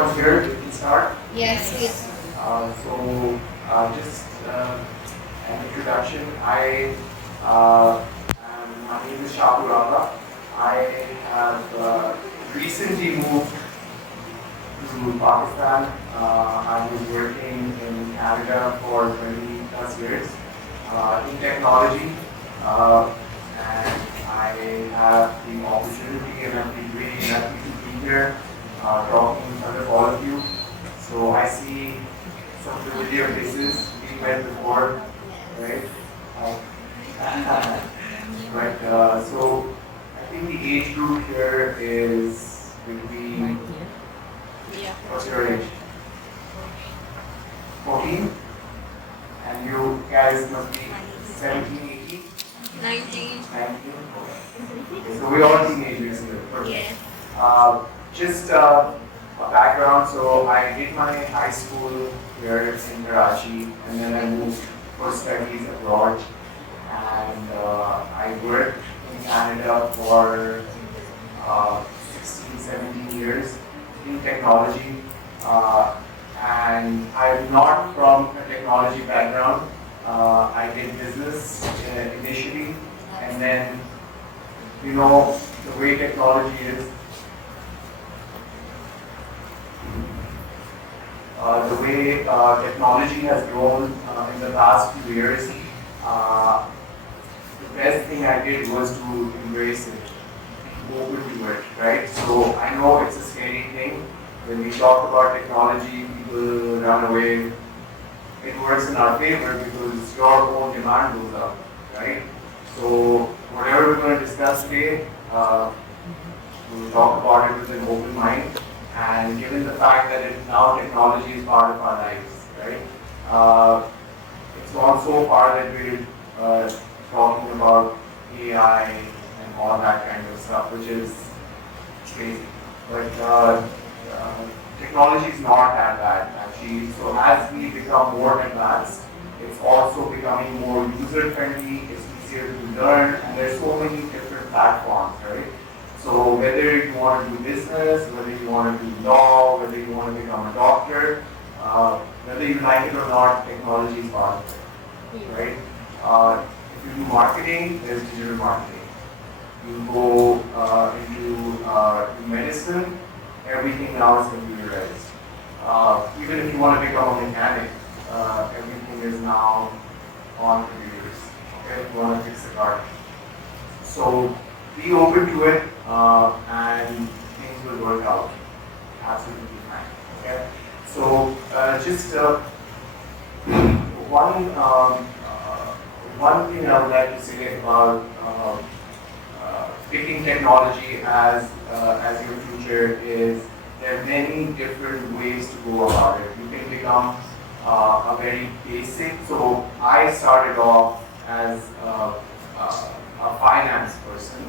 everyone's here, we can start. Yes, yes. Just an introduction. My name is Shahpur. I have recently moved to Pakistan. I was working in Canada for 20 plus years in technology, and I have the opportunity and I've been really happy to be here talking in front of all of you. So I see some familiar faces we met before, right? So I think the age group here is between, what's your age? 14? And you guys must be 17, 18? 19. 19? Okay, so we're all teenagers here. Perfect. Yes. Just a background, so I did my high school here in Karachi, and then I moved for studies abroad, and I worked in Canada for 16, 17 years in technology, and I'm not from a technology background. I did business initially, and then, you know, the way technology is, the way technology has grown in the past few years, the best thing I did was to embrace it, be open to it, right? So I know it's a scary thing. When we talk about technology, people run away. It works in our favor because your own demand goes up, right? So whatever we're going to discuss today, we'll talk about it with an open mind. And given the fact that now technology is part of our lives, right? It's gone so far that we're talking about AI and all that kind of stuff, which is crazy. But technology is not that bad, actually. So as we become more advanced, it's also becoming more user-friendly, it's easier to learn, and there's so many different platforms, right? So whether you want to do business, whether you want to do law, whether you want to become a doctor, whether you like it or not, technology is part of it, right? If you do marketing, there's digital marketing. You go into medicine, everything now is computerized. Even if you want to become a mechanic, everything is now on computers. Okay, if you want to fix a car. So be open to it, and things will work out absolutely fine. Okay, so just one thing I would like to say about picking technology as your future is there are many different ways to go about it. You can become a very basic. So I started off as a finance person,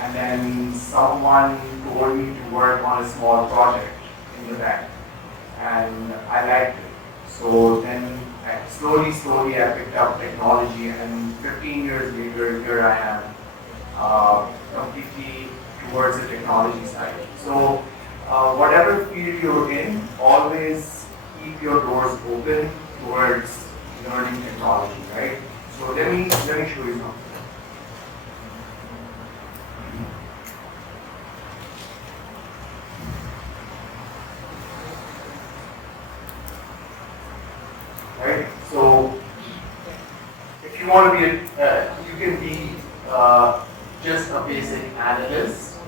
and then someone told me to work on a small project in the bank, and I liked it. So then slowly I picked up technology, and 15 years later, here I am, completely towards the technology side. So whatever field you're in, always keep your doors open towards learning technology, right? So let me show you something. Right? So if you want to be you can be just a basic analyst,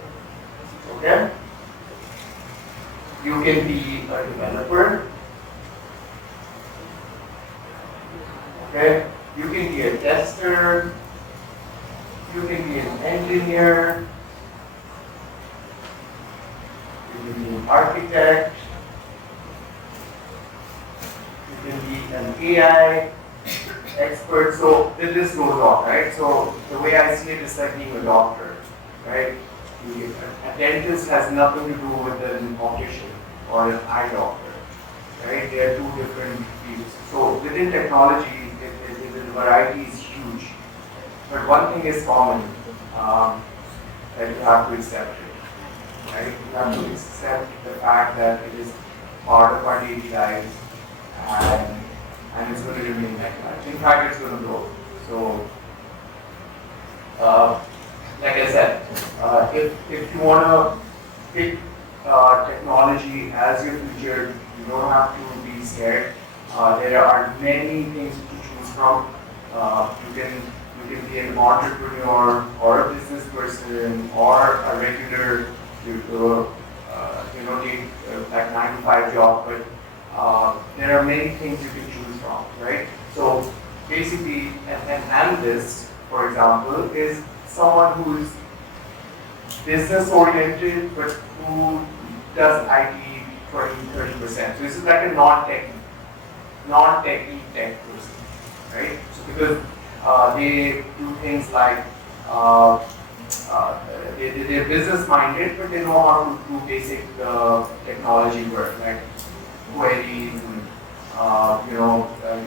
okay? You can be a developer, okay? You can be a tester, you can be an engineer, you can be an architect, you can be an AI expert. So the list goes on, right? So the way I see it is like being a doctor, right? A dentist has nothing to do with an optician or an eye doctor, right? They are two different fields. So within technology, the variety is huge. But one thing is common, that you have to accept it, right? You have to accept the fact that it is part of our daily lives, and, and it's going to remain like that. In fact, it's going to grow. So, like I said, if you want to pick technology as your future, you don't have to be scared. There are many things to choose from. You can be an entrepreneur or a business person or a regular, take like 9 to 5 job, but there are many things you can choose from, right? So basically, an analyst, for example, is someone who is business oriented but who does IT 20-30%. So this is like a non-techie tech person, right? So because they do things like they're business minded, but they know how to do basic technology work like queries and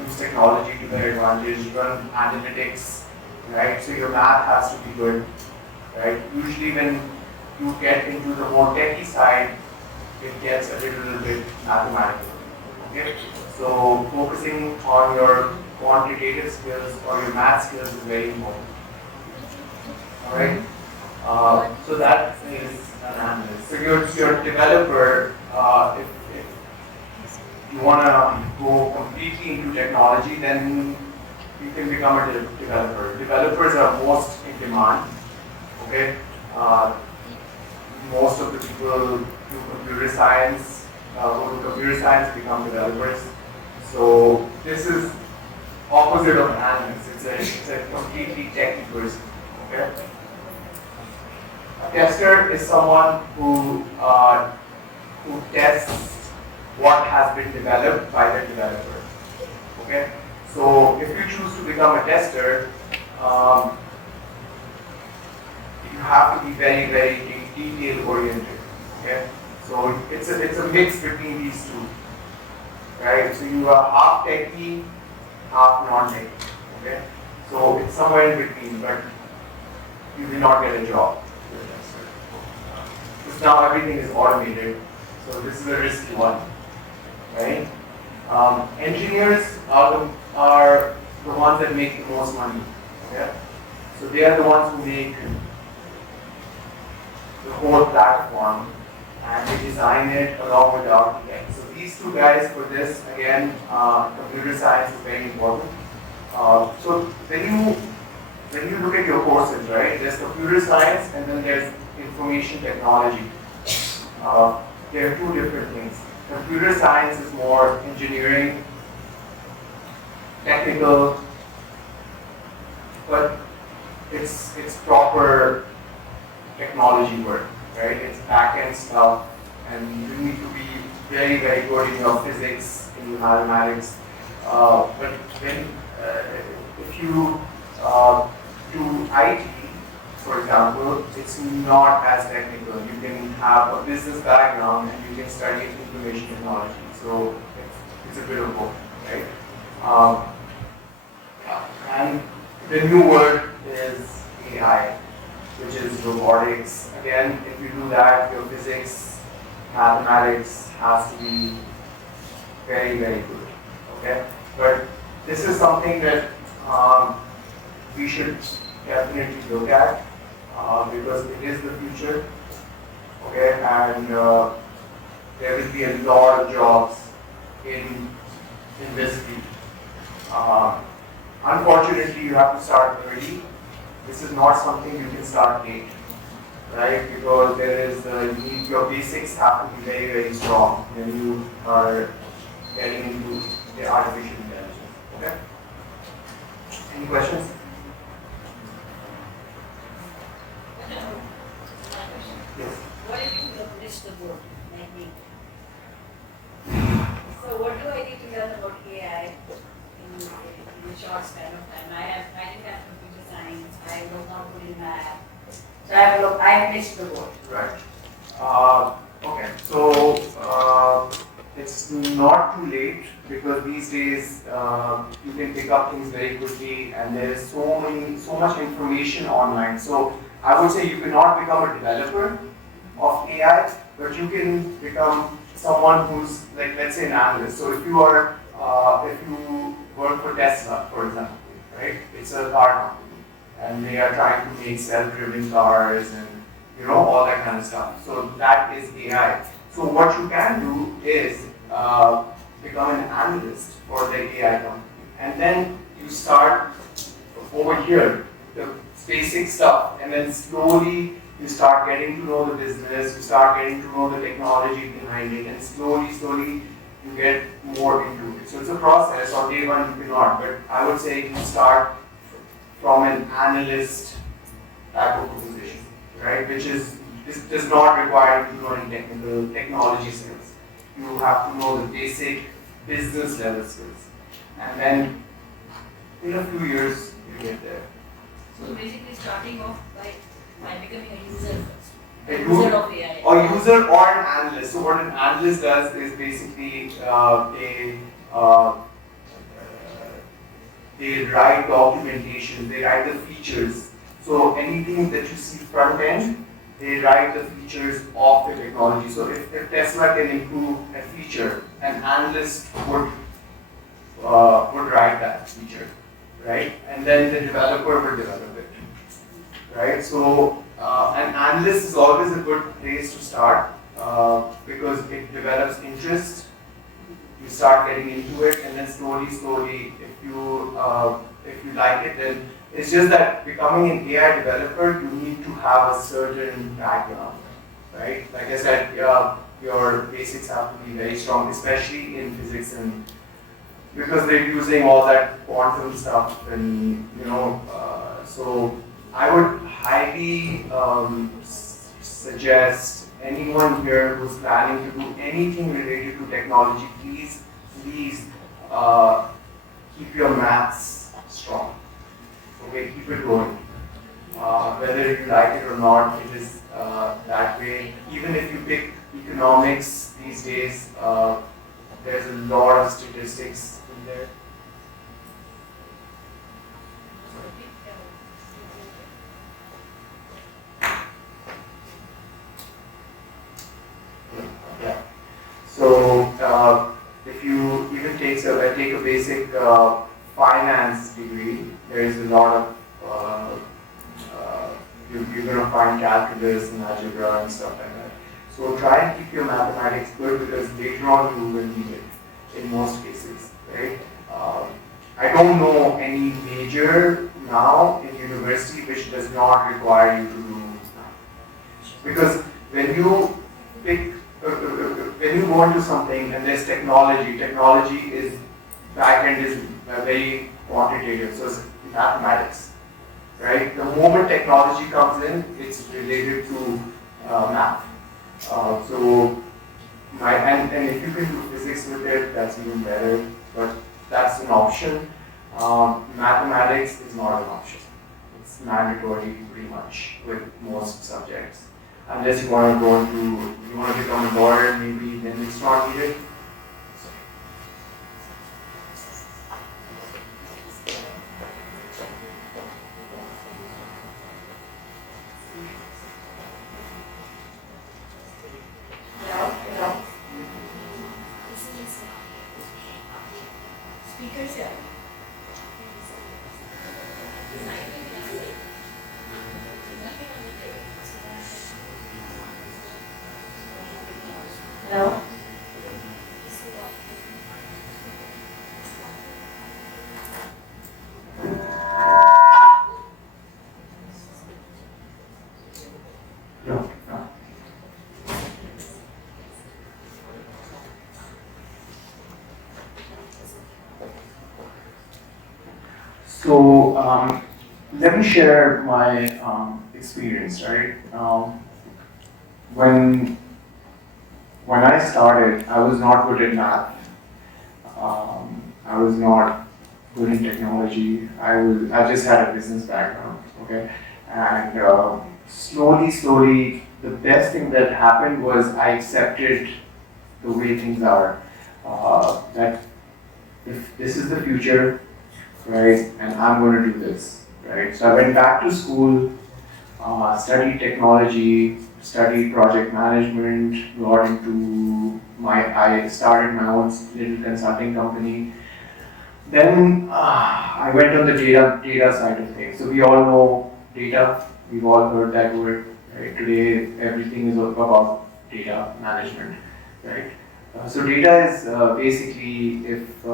use technology to their advantage, run analytics, right? So your math has to be good, right? Usually when you get into the more techie side, it gets a little bit mathematical. Okay? So focusing on your quantitative skills or your math skills is very important. Alright? So that is an analyst. So your developer, if you want to go completely into technology, then you can become a developer. Developers are most in demand. Okay? Most of the people do computer science, go to computer science, become developers. So this is opposite of an analyst. It's a completely techy person. Okay? A tester is someone who tests what has been developed by the developer. Okay? So if you choose to become a tester, you have to be very, very detail oriented. Okay? So it's a mix between these two. Right? So you are half techie, half non-techie. Okay? So it's somewhere in between, but you will not get a job. Because now everything is automated. So this is a risky one. Right? Engineers are the ones that make the most money. Okay? So they are the ones who make the whole platform and they design it along with the architect. So these two guys for this, again, computer science is very important. So when you look at your courses, right, there's computer science and then there's information technology. There are two different things. Computer science is more engineering, technical, but it's proper technology work, right? It's back-end stuff, and you need to be very, very good in your physics, in your mathematics. But when if you do IT, for example, it's not as technical. You can have a business background and you can study information technology. So it's a bit of both, right? And the new word is AI, which is robotics. Again, if you do that, your physics, mathematics has to be very, very good. Okay? But this is something that we should definitely look at because it is the future. Okay? And there will be a lot of jobs in this field. Unfortunately, you have to start early. This is not something you can start late, right? Because there is your basics have to be very, very strong when you are getting into the artificial intelligence. Okay? Any questions? Yes. What if you publish the book, like me? So what do I need to learn about AI in a short span of time? I didn't have computer science, I was not good in math. So I finished the book. Right. Okay. So it's not too late because these days you can pick up things very quickly, and there is so much information online. So I would say you cannot become a developer of AI, but you can become someone who's like, let's say an analyst. So if you work for Tesla, for example, right? It's a car company, and they are trying to make self-driven cars and all that kind of stuff. So that is AI. So what you can do is become an analyst for the AI company, and then you start over here, the basic stuff, and then slowly you start getting to know the business, you start getting to know the technology behind it, and slowly you get more into it. So it's a process. On day one you cannot, but I would say you start from an analyst type of a position, right? Which is this does not require you to know any technical technology skills. You have to know the basic business level skills, and then in a few years you get there. So basically starting off by becoming a user first. A User of AI. Or user or an analyst. So what an analyst does is basically they write documentation, they write the features. So anything that you see front end, they write the features of the technology. So if Tesla can improve a feature, an analyst would write that feature, right? And then the developer will develop it, right? So an analyst is always a good place to start because it develops interest. You start getting into it, and then slowly, if you like it, then it's just that becoming an AI developer, you need to have a certain background, right? Like I said, your basics have to be very strong, especially in physics, and because they're using all that quantum stuff, and so I would highly suggest anyone here who's planning to do anything related to technology, please keep your maths strong. Okay, keep it going. Whether you like it or not, it is that way. Even if you pick economics these days, there's a lot of statistics in there. Yeah. So if you even take a basic finance degree, there is a lot of you're going to find calculus and algebra and stuff like that. So try and keep your mathematics good, because later on you will need it in most cases, right? I don't know any major now in university which does not require you to do math. Because when you when you go into something and there's technology is back end is very quantitative, so it's mathematics, right? The moment technology comes in, it's related to math. And if you can do physics with it, that's even better. But that's an option. Mathematics is not an option. It's mandatory pretty much with most subjects. Unless you want to become a lawyer, maybe then it's not needed. Speakers, yeah. No. So let me share my experience, right? When I started, I was not good at math. I was not good in technology. I just had a business background, okay? And slowly, the best thing that happened was I accepted the way things are. That if this is the future, right, and I'm going to do this, right? So I went back to school, studied technology, studied project management, got into I started my own little consulting company. Then I went on the data side of things. So we all know data. We've all heard that word. Right? Today, everything is about data management. Right? So data is basically if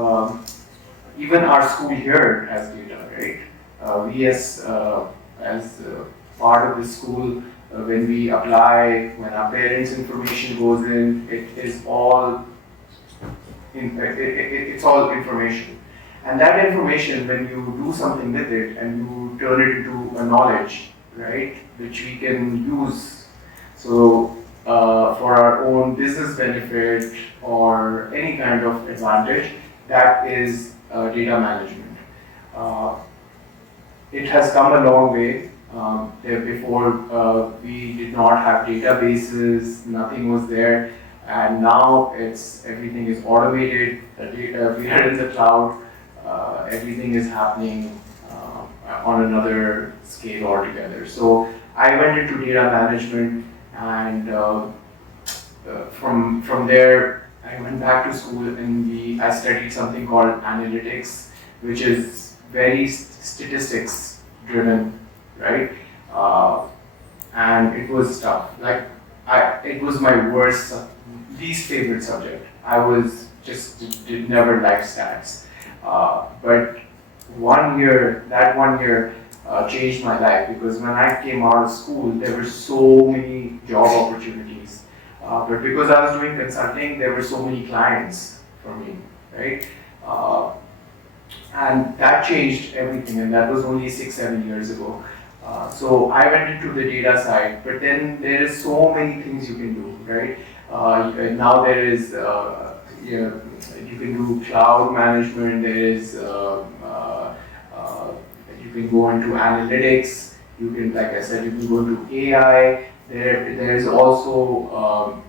even our school here has data, right? We as part of the school, when we apply, when our parents' information goes in, it is all it's all information. And that information, when you do something with it and you turn it into a knowledge, right, which we can use. So for our own business benefit or any kind of advantage, that is data management. Uh, it has come a long way. Before we did not have databases, nothing was there, and now everything is automated. The data we are in the cloud. Everything is happening on another scale altogether. So I went into data management, and from there I went back to school and I studied something called analytics, which is very statistics driven, right? And it was tough. Like it was my least favorite subject. I was just did never like stats. But that 1 year changed my life, because when I came out of school, there were so many job opportunities. But because I was doing consulting, there were so many clients for me, right? And that changed everything, and that was only 6-7 years ago. So I went into the data side, but then there is so many things you can do, right? Now there is you can do cloud management. There is you can go into analytics. You can, like I said, you can go into AI. There is also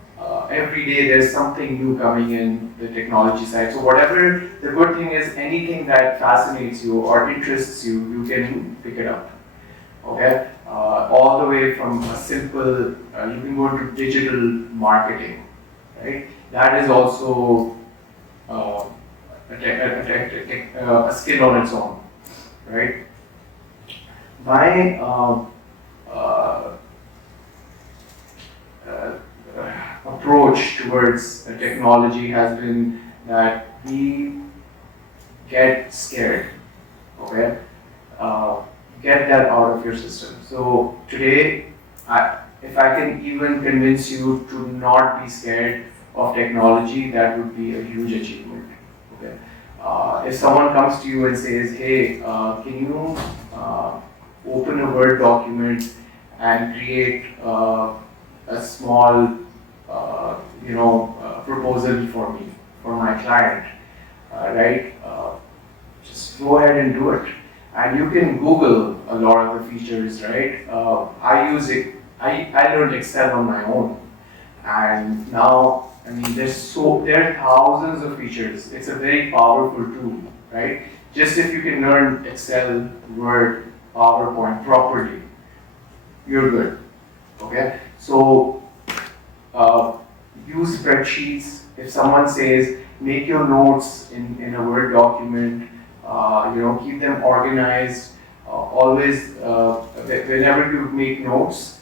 every day there's something new coming in the technology side. So whatever the good thing is, anything that fascinates you or interests you, you can pick it up. Okay, all the way from a simple, you can go into digital marketing, right? That is also a skill on its own, right? My approach towards technology has been that we get scared, okay? Get that out of your system. So today, if I can even convince you to not be scared of technology, that would be a huge achievement. Okay. If someone comes to you and says, "Hey, can you open a Word document and create a small, proposal for me, for my client," right? Just go ahead and do it. And you can Google a lot of the features, right? I use it. I learned Excel on my own, and now there are thousands of features. It's a very powerful tool, right? Just if you can learn Excel, Word, PowerPoint properly, you're good. Okay, so use spreadsheets. If someone says make your notes in a Word document, keep them organized. Always, whenever you make notes,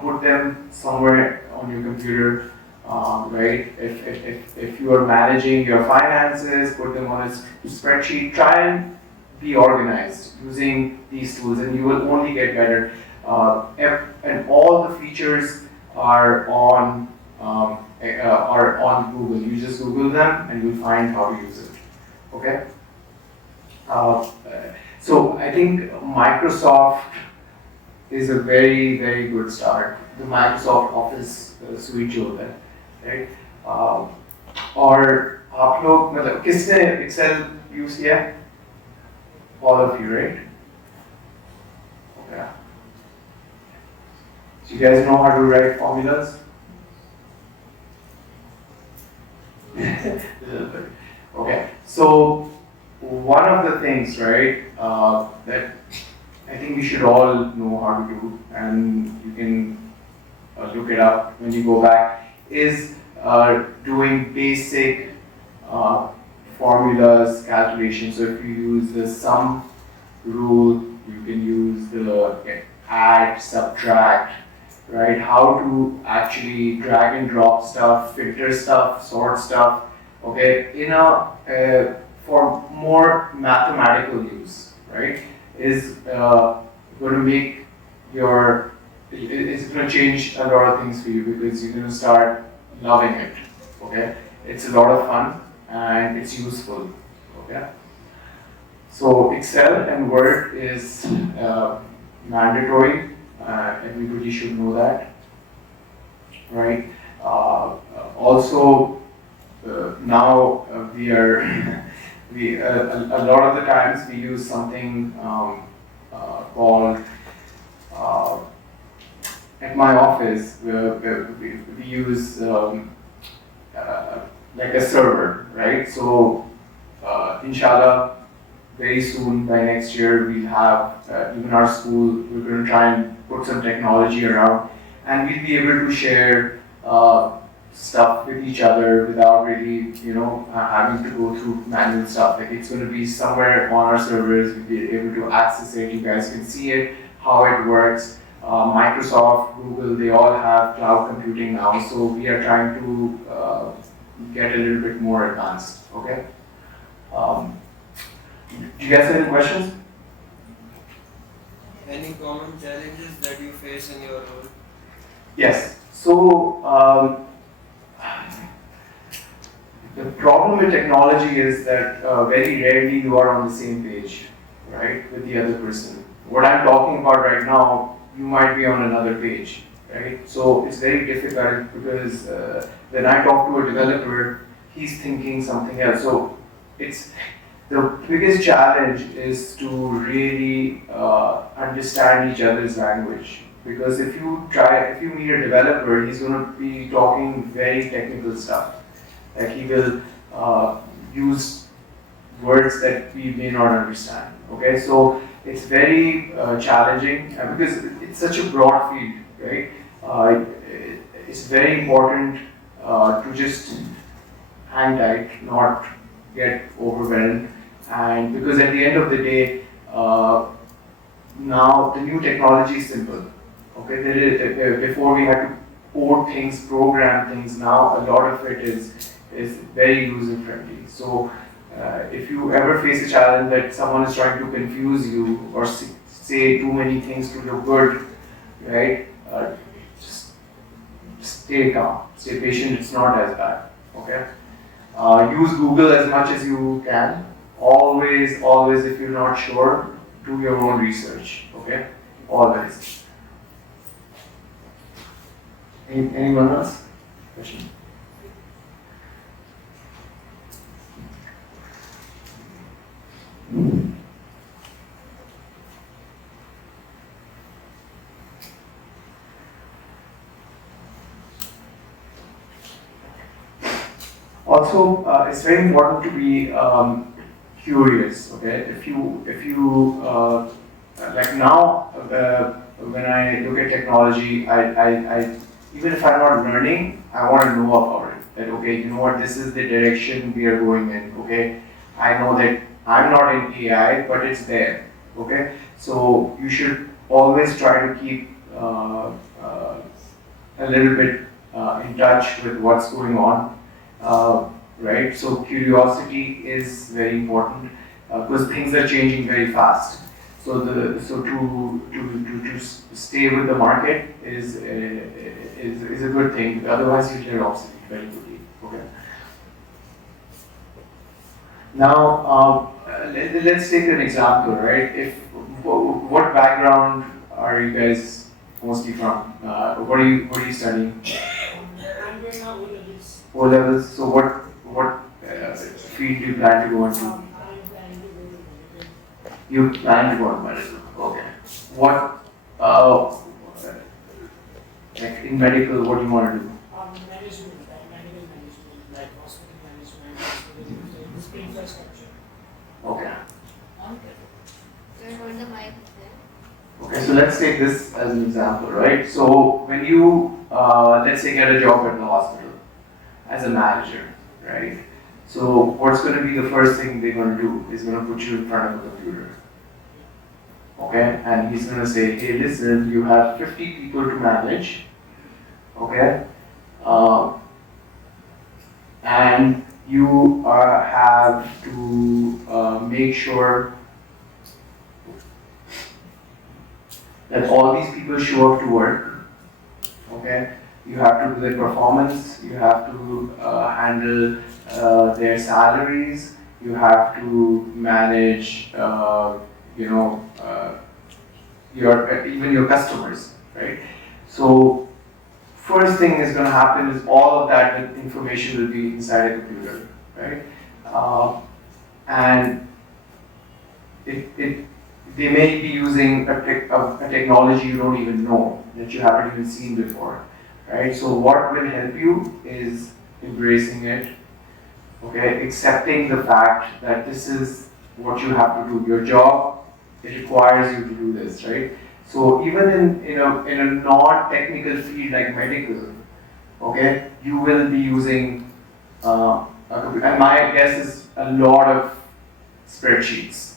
put them somewhere on your computer. Right? If you are managing your finances, put them on a spreadsheet. Try and be organized using these tools, and you will only get better. And all the features are on Google. You just Google them, and you'll find how to use it. Okay. So I think Microsoft is a very, very good start. The Microsoft Office suite जो होता है, right? और आप लोग मतलब किसने Excel use किया? All of you, right? Okay. So you guys know how to write formulas? A little bit. Okay. So one of the things, right, that I think we should all know how to do, and you can look it up when you go back, is doing basic uh, formulas, calculations. So if you use the sum rule, you can use the add, subtract, right? How to actually drag and drop stuff, filter stuff, sort stuff, okay, in for more mathematical use, right? Is going to make your, it's going to change a lot of things for you because you're going to start loving it, okay? It's a lot of fun and it's useful, okay? So Excel and Word is mandatory. Everybody should know that, right? Also, now we are a lot of the times we use something called at my office we use like a server, right? So inshallah, very soon by next year we'll have even our school, we're going to try and put some technology around and we'll be able to share stuff with each other without really, having to go through manual stuff. Like it's going to be somewhere on our servers, we'll be able to access it, you guys can see it, how it works. Microsoft, Google, they all have cloud computing now, so we are trying to get a little bit more advanced, okay? Do you guys have any questions? Any common challenges that you face in your role? Yes. So the problem with technology is that very rarely you are on the same page, right, with the other person. What I'm talking about right now, you might be on another page, right? So it's very difficult because when I talk to a developer, he's thinking something else. So it's the biggest challenge is to really understand each other's language. Because if you meet a developer, he's going to be talking very technical stuff. Like he will use words that we may not understand. Okay, so it's very challenging because it's such a broad field, right? It's very important to just hang tight, not get overwhelmed. And because at the end of the day, now the new technology is simple. Okay, before we had to code things, program things. Now a lot of it is very user friendly. So if you ever face a challenge that someone is trying to confuse you or say too many things to look good, right? Just stay calm, stay patient. It's not as bad. Okay. Use Google as much as you can. Always, if you're not sure, do your own research. Okay, always. Anyone else? Question? Also, it's very important to be curious. Okay, if you like now, when I look at technology, I even if I'm not learning, I want to know about it. That okay, you know what, this is the direction we are going in. Okay, I know that I'm not in AI, but it's there. Okay, so you should always try to keep a little bit in touch with what's going on. Right? So curiosity is very important because things are changing very fast. So to stay with the market is a good thing. Otherwise, you get obsolete very quickly. Okay. Now let's take an example. Right? What background are you guys mostly from? What are you studying? I'm doing now O-levels. O-levels. So what field do you plan to go into? I'm planning to go to medical. You plan to go into medical. Okay. What like in medical, what do you want to do? Management, like medical management, like hospital management, hospital infrastructure. Okay. Can you hold the mic there? Okay. So let's take this as an example, right? So when you let's say, get a job in the hospital as a manager, right? So what's going to be the first thing they're going to do is going to put you in front of a computer, okay? And he's going to say, hey, listen, you have 50 people to manage, okay? And you have to make sure that all these people show up to work, okay? You have to do their performance, you have to handle their salaries, you have to manage, even your customers, right? So first thing is going to happen is all of that information will be inside a computer, right? And they may be using a technology you don't even know, that you haven't even seen before, right? So what will help you is embracing it, okay? Accepting the fact that this is what you have to do. Your job, it requires you to do this, right? So even in a non-technical field like medical, okay, you will be using a computer. And my guess is a lot of spreadsheets,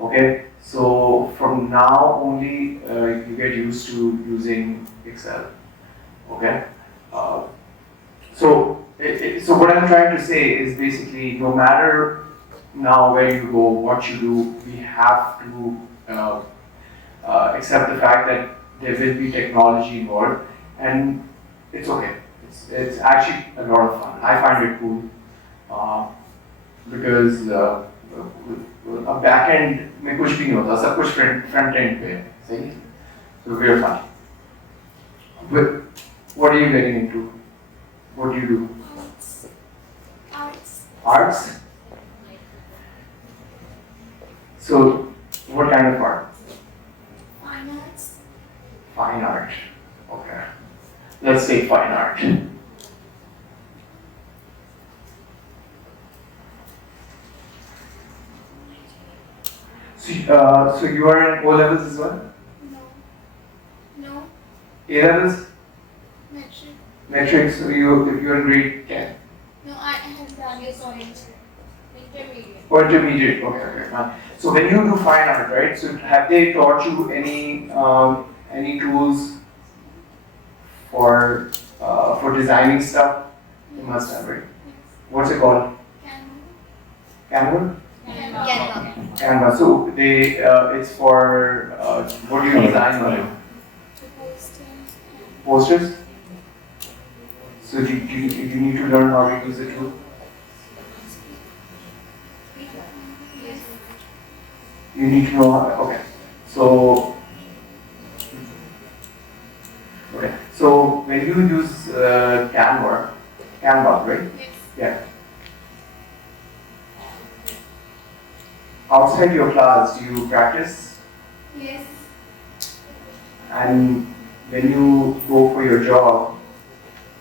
okay? So from now only, you get used to using Excel, okay? So what I'm trying to say is basically, no matter now where you go, what you do, we have to accept the fact that there will be technology involved, and it's okay. It's actually a lot of fun. I find it cool because अब back and में कुछ भी नहीं होता, सब कुछ front end पे है, सही? So we're fine. What are you getting into? What do you do? Arts. Arts? So what kind of art? Fine arts. Fine art. Okay. Let's say fine art. So you are in O levels as well? No. No. A levels? Metric. Metrics. So you're in grade 10. No, I have done this on intermediate. Or intermediate. Okay, fine. So when you do fine art, right? So have they taught you any tools for designing stuff? You must have, right? What's it called? Canva? Canva. Canva. So it's for what do you design on it? Posters. So you need to learn how to use the tool. Yes. You need to know how. Okay. So when you use Canva, right? Yes. Yeah. Outside your class, do you practice? Yes. And when you go for your job,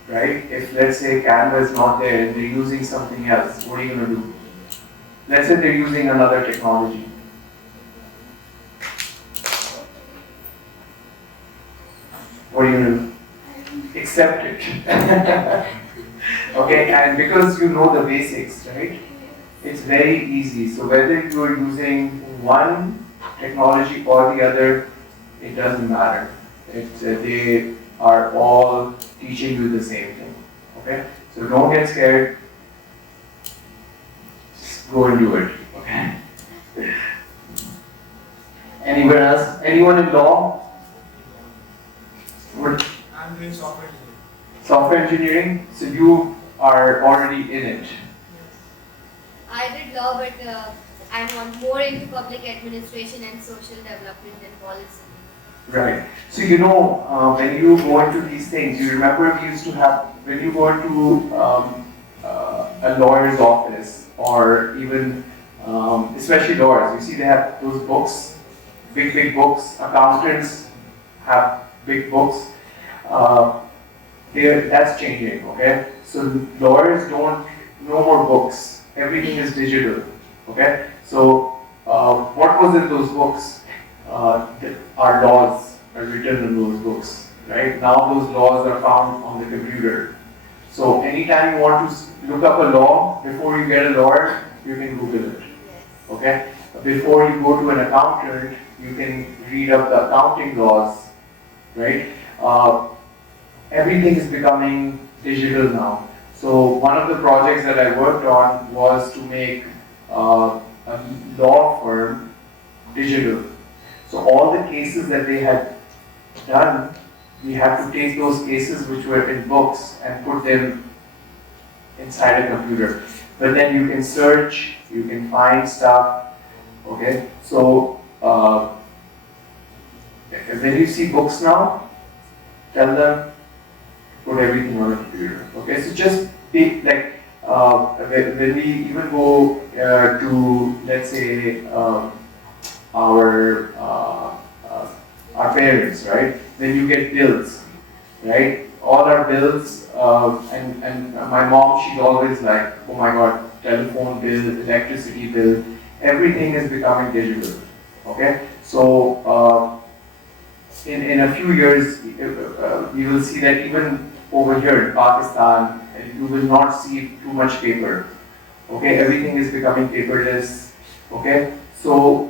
right? If let's say Canva is not there and they're using something else, what are you going to do? Let's say they're using another technology. What are you going to do? Accept it. Okay, and because you know the basics, right? It's very easy. So whether you are using one technology or the other, it doesn't matter. They are all teaching you the same thing. Okay? So don't get scared. Just go and do it. Okay? Anywhere else? Anyone in law? What? I'm doing software engineering. Software engineering? So you are already in it. I did law, but I'm more into public administration and social development and policy. Right. So you know, when you go into these things, you remember we used to have, when you go into a lawyer's office, or even, especially lawyers, you see they have those books, big books. Accountants have big books. That's changing, okay? So lawyers don't, no more books. Everything is digital, okay? So what was in those books? Our laws are written in those books, right? Now those laws are found on the computer. So anytime you want to look up a law, before you get a lawyer, you can Google it, okay? Before you go to an accountant, you can read up the accounting laws, right? Everything is becoming digital now. So one of the projects that I worked on was to make a law firm digital. So all the cases that they had done, we had to take those cases which were in books and put them inside a computer. But then you can search, you can find stuff, okay? So when you see books now, tell them put everything on a computer, okay? So just take like when we even go to, let's say, our parents, right? Then you get bills, right? All our bills, and my mom, she's always like, oh my god, telephone bill, electricity bill, everything is becoming digital, okay? So in a few years, you will see that even over here in Pakistan, you will not see too much paper, okay? Everything is becoming paperless, okay? So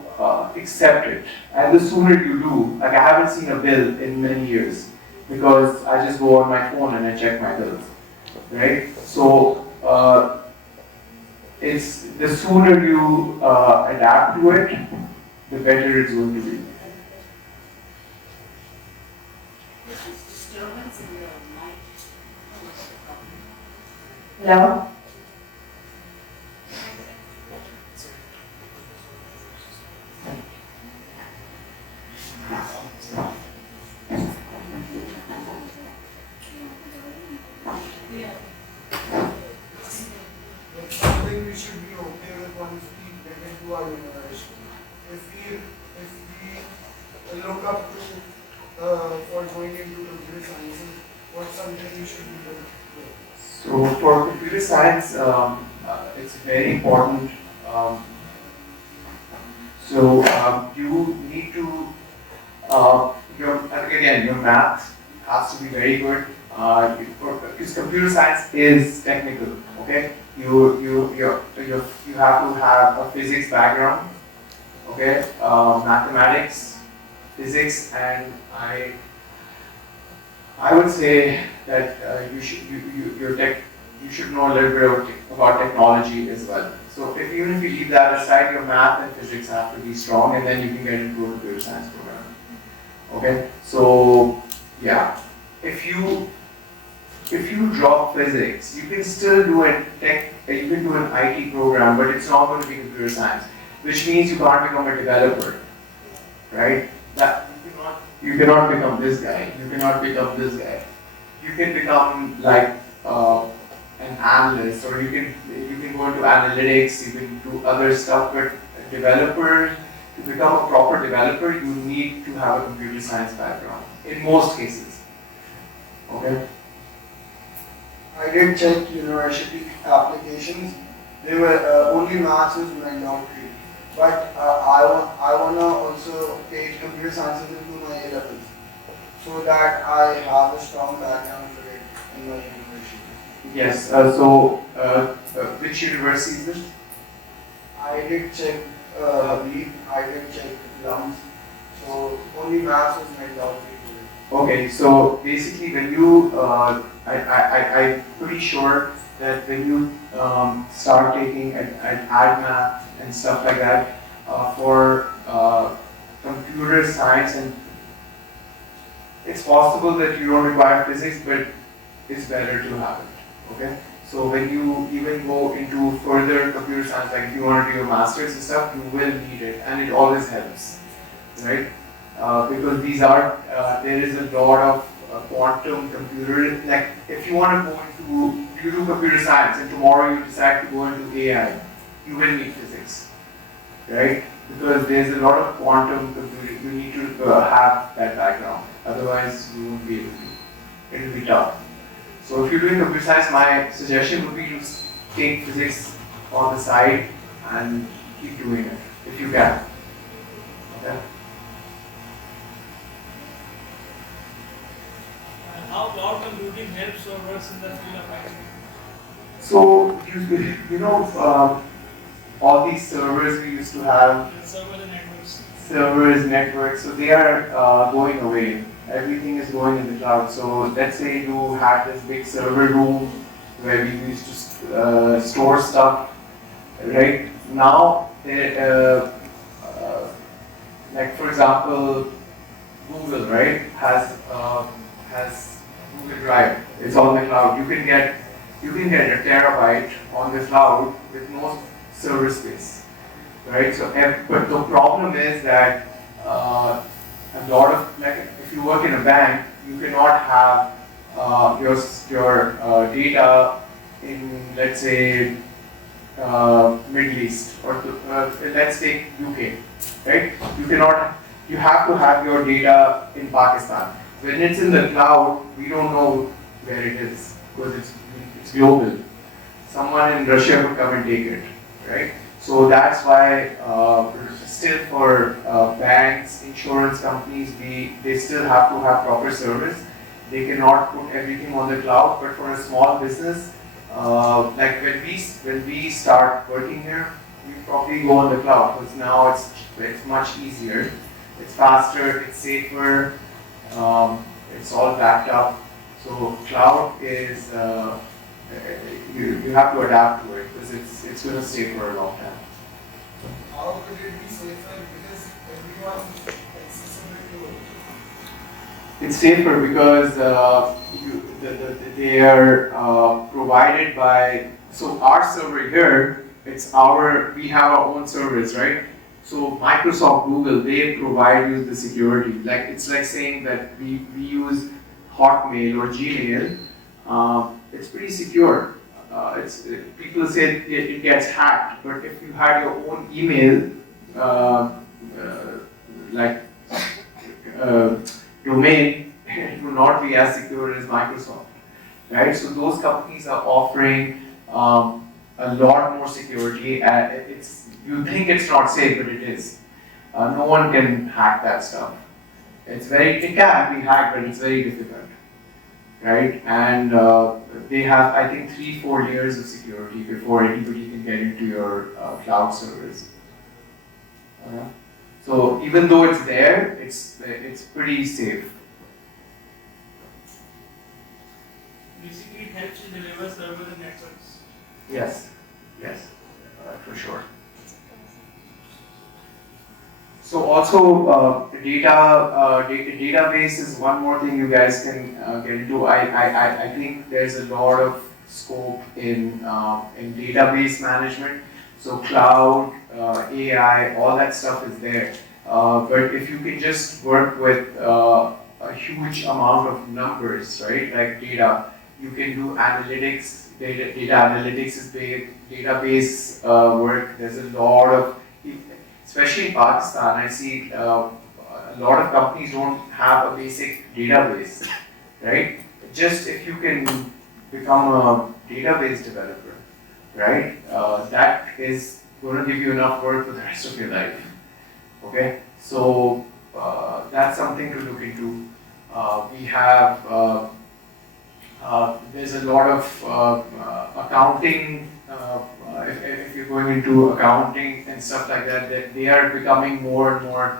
accept it. And the sooner you do, like I haven't seen a bill in many years because I just go on my phone and I check my bills, right? So it's the sooner you adapt to it, the better it's going to be. Disturbance in your mind. Hello? It's something we should be okay with once we get into our university. If we look up to for going into computer sciences, what's something we should be doing? So for computer science, it's very important. You need to, your math has to be very good. Because computer science is technical, okay? You have to have a physics background, okay? Mathematics, physics, and I would say that you should know a little bit about technology as well. So even if you leave that aside, your math and physics have to be strong, and then you can get into a computer science program. Okay, so yeah, if you drop physics, you can still do you can do an IT program, but it's not going to be computer science, which means you can't become a developer, right? That you cannot become this guy. You cannot become this guy. You can become like an analyst, or you can go into analytics. You can do other stuff. But a developer, to become a proper developer, you need to have a computer science background in most cases. Okay. I did check university applications. They were only maths is mandatory, but I wanna also take computer sciences into my A levels, so that I have a strong background for it in my university. Yes. Which university is this? I did check Habib. I did check Lums. So only maths is mandatory for it. Okay, so basically when you, I'm pretty sure that when you start taking an ad math and stuff like that for computer science, and it's possible that you don't require physics, but it's better to have it, okay? So when you even go into further computer science, like if you want to do your master's and stuff, you will need it, and it always helps, right? Because there is a lot of quantum computer, like if you want to go into, you do computer science and tomorrow you decide to go into AI, you will need physics, right? Because there's a lot of quantum computing, you need to have that background, otherwise you won't be able to, it will be tough. So if you're doing computer science, my suggestion would be to take physics on the side and keep doing it, if you can. Okay? basically helps or works in the field of IT? So you know all these servers we used to have, Server and networks. servers, networks, so they are going away. Everything is going in the cloud. So let's say you had this big server room where we used to store stuff, right? Now, like for example, Google, right, has Google Drive. It's on the cloud. You can get a terabyte on the cloud with no server space, right? So, but the problem is that a lot of, like, if you work in a bank, you cannot have your data in, let's say, Middle East, or let's take UK, right? You have to have your data in Pakistan. When it's in the cloud, we don't know where it is because it's global. Someone in Russia could come and take it, right? So that's why still for banks, insurance companies, they still have to have proper service. They cannot put everything on the cloud, but for a small business, like when we start working here, we probably go on the cloud because now it's much easier, it's faster, it's safer, it's all backed up. So cloud is you have to adapt to it because it's going to stay for a long time. How could it be safer? Because everyone is accessible to it. It's safer because they are provided by, so our server here, we have our own servers, right? So Microsoft, Google, they provide you the security. Like, it's like saying that we use Hotmail or Gmail. It's pretty secure. People say it gets hacked, but if you had your own email, like domain, it will not be as secure as Microsoft, right? So those companies are offering a lot more security. You think it's not safe, but it is. No one can hack that stuff. It can be hacked, but it's very difficult, right? And they have, I think, 3-4 years of security before anybody can get into your cloud servers. So even though it's there, it's pretty safe. Basically, it helps you deliver server and networks. Yes, for sure. So also database is one more thing you guys can get into. I think there's a lot of scope in database management. So cloud, AI, all that stuff is there. But if you can just work with a huge amount of numbers, right, like data, you can do analytics. Data analytics is big. Database work. There's a lot of, especially in Pakistan, I see a lot of companies don't have a basic database, right? Just if you can become a database developer, right? That is going to give you enough work for the rest of your life. Okay, so that's something to look into. We have there's a lot of accounting. If you're going into accounting and stuff like that, they are becoming more and more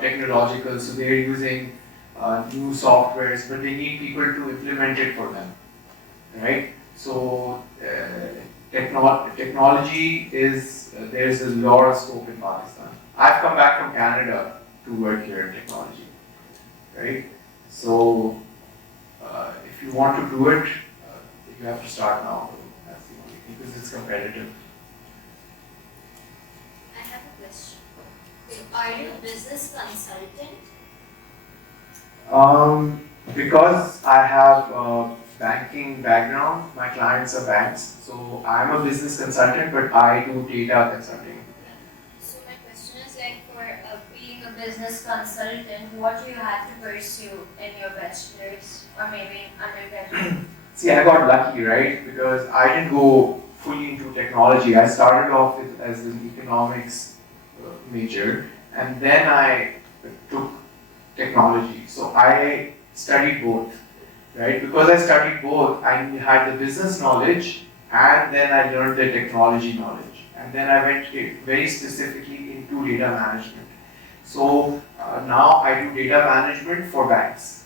technological. So they're using new softwares, but they need people to implement it for them, right? So technology is there's a lot of scope in Pakistan. I've come back from Canada to work here in technology, right? So if you want to do it, you have to start now. That's the only thing, because it's competitive. I have a question. Are you a business consultant? Because I have a banking background, my clients are banks, so I'm a business consultant, but I do data consulting. So my question is, like, for being a business consultant, what you had to pursue in your bachelor's or maybe undergraduate? See, I got lucky, right? Because I didn't go fully into technology. I started off as an economics major, and then I took technology. So I studied both. right? Because I studied both, I had the business knowledge and then I learned the technology knowledge. And then I went very specifically into data management. So now I do data management for banks,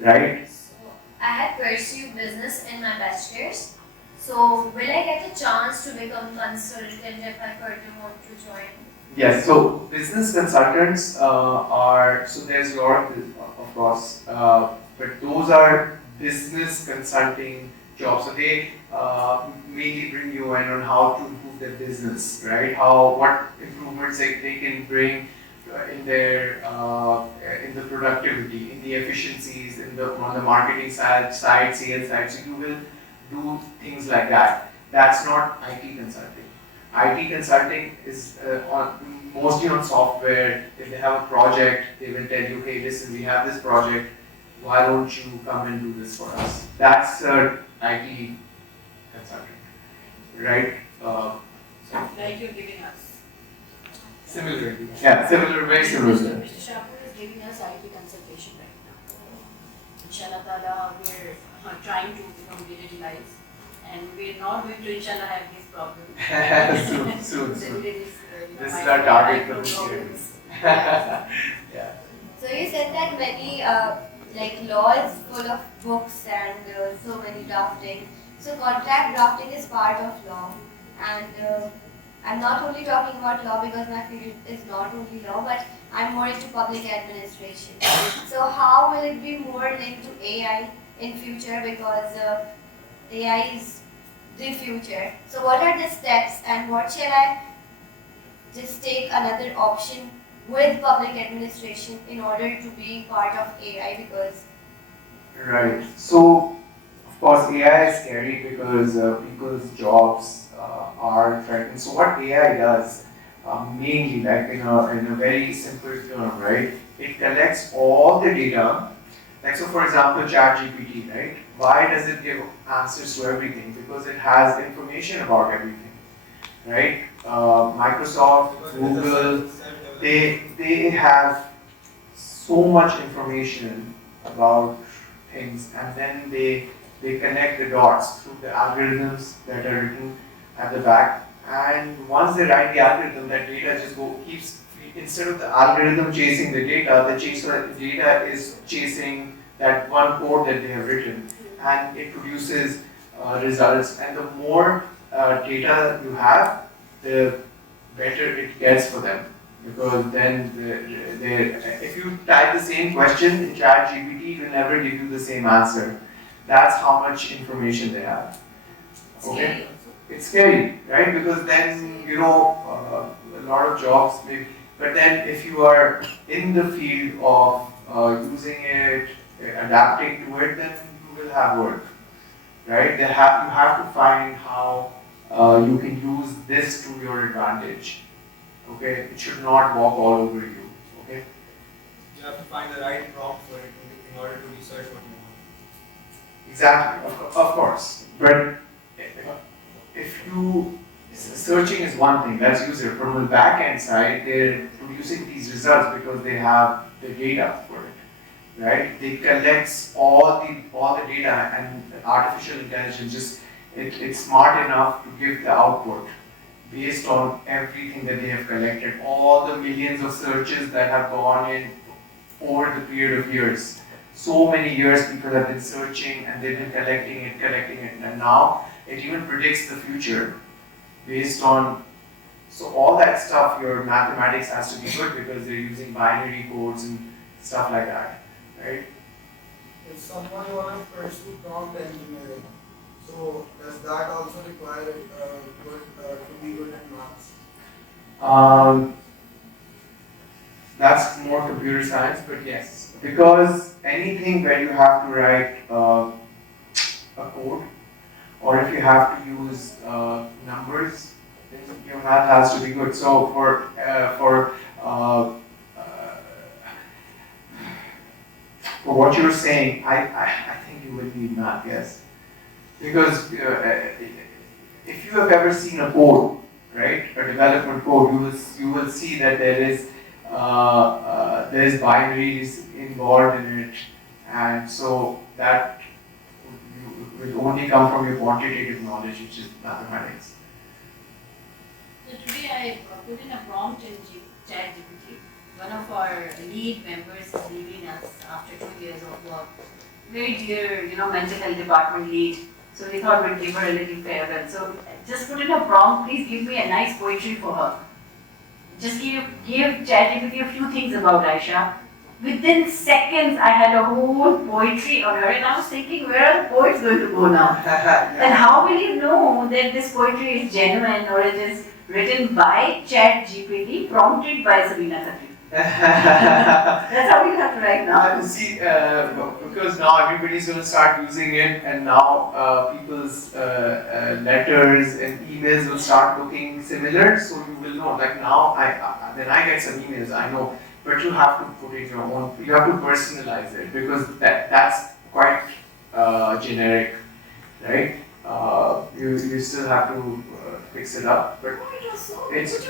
right? So I had pursued business in my bachelor's. So will I get a chance to become consultant if I further want to join? Yes, so business consultants are, so there's a lot of course, but those are business consulting jobs. So they mainly bring you in on how to improve their business, right? What improvements they can bring in their in the productivity, in the efficiencies, on the marketing side, sales side. So you will do things like that. That's not IT consulting. IT consulting is mostly on software. If they have a project, they will tell you, hey, listen, we have this project. Why don't you come and do this for us? That's IT consulting, right? Like you're giving us. Similarly, yeah, very similar. Mr. Shahpur is giving us IT consultation right now. Inshallah Ta'ala, we're trying to become digitalized. And we're not going to, inshallah, have this problem. Soon. This This is our target for this year. Yeah. So you said that many like law is full of books and so many drafting. So contract drafting is part of law, and I'm not only talking about law because my field is not only law, but I'm more into public administration. So how will it be more linked to AI in future, because AI is the future. So what are the steps, and what shall I just take another option with public administration in order to be part of AI? Because Right. So, of course, AI is scary because people's jobs are threatened. So, what AI does, mainly, like in a very simple term, right? It collects all the data. Like, so for example, ChatGPT, right? Why does it give answers to everything? Because it has information about everything, right? Microsoft, Google, they have so much information about things, and then they connect the dots through the algorithms that are written at the back. And once they write the algorithm, that data just keeps, instead of the algorithm chasing the data, the data is chasing that one code that they have written, and it produces results. And the more data you have, the better it gets for them, because then if you type the same question in ChatGPT, it will never give you the same answer. That's how much information they have. Okay, it's scary, right? Because then a lot of jobs maybe. But then if you are in the field of using it, adapting to it, then you will have work, right? You have to find how you can use this to your advantage. Okay, it should not walk all over you. Okay. You have to find the right prompt for it in order to research what you want. Exactly, of course. But if you searching is one thing, that's user. From the back end side, they're producing these results because they have the data for it, right? They collect all the data, and artificial intelligence it's smart enough to give the output based on everything that they have collected, all the millions of searches that have gone in over the period of years. So many years people have been searching and they've been collecting it, and now it even predicts the future based on, so all that stuff, your mathematics has to be good because they're using binary codes and stuff like that, right? If someone wants to pursue prompt engineering, so does that also require to be good at maths? That's more computer science, but yes, because anything where you have to write a code, or if you have to use numbers, then your math has to be good. So for what you're saying, I think you will need math, yes. Because if you have ever seen a code, right, a development code, you will see that there's binaries involved in it, and so that will only come from your quantitative knowledge, which is mathematics. So today I put in a prompt in ChatGPT. One of our lead members is leaving us after 2 years of work. Very dear, mental health department lead. So we thought we'd give her a little farewell. So just put in a prompt, please give me a nice poetry for her. Just give ChatGPT a few things about Aisha. Within seconds, I had a whole poetry on her, and I was thinking, where are the poets going to go now? And how will you know that this poetry is genuine or it is written by ChatGPT, prompted by Sabina Khatri? That's how we have to write now. See, because now everybody's going to start using it, and now people's letters and emails will start looking similar. So you will know. Like now, when I get some emails, I know. But you have to put in your own. You have to personalize it because that's quite generic, right? You still have to fix it up, but it's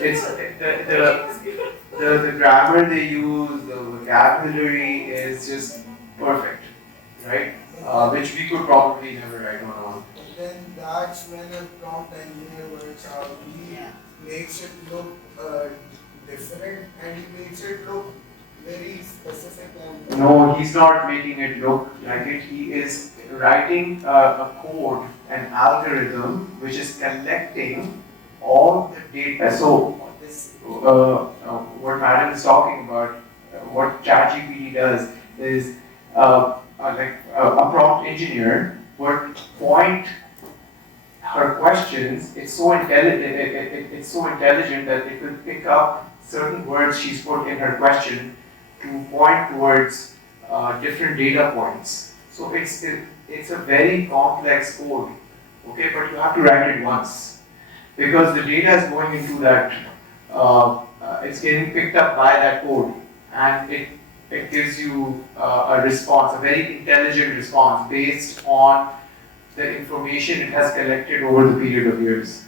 the grammar they use, the vocabulary is just perfect, right? Which we could probably never write on our own. Then that's when a prompt engineer works out. He makes it look different and he makes it look very specific. And No, he's not making it look like it. He is writing a code, an algorithm, which is collecting all the data. So this, what Madam is talking about, what ChatGPT does is like a prompt engineer would point her questions. It's so intelligent. It's so intelligent that it will pick up certain words she's put in her question to point towards different data points. So it's a very complex code, okay? But you have to write it once because the data is going into that. It's getting picked up by that code, and it gives you a response, a very intelligent response based on the information it has collected over the period of years.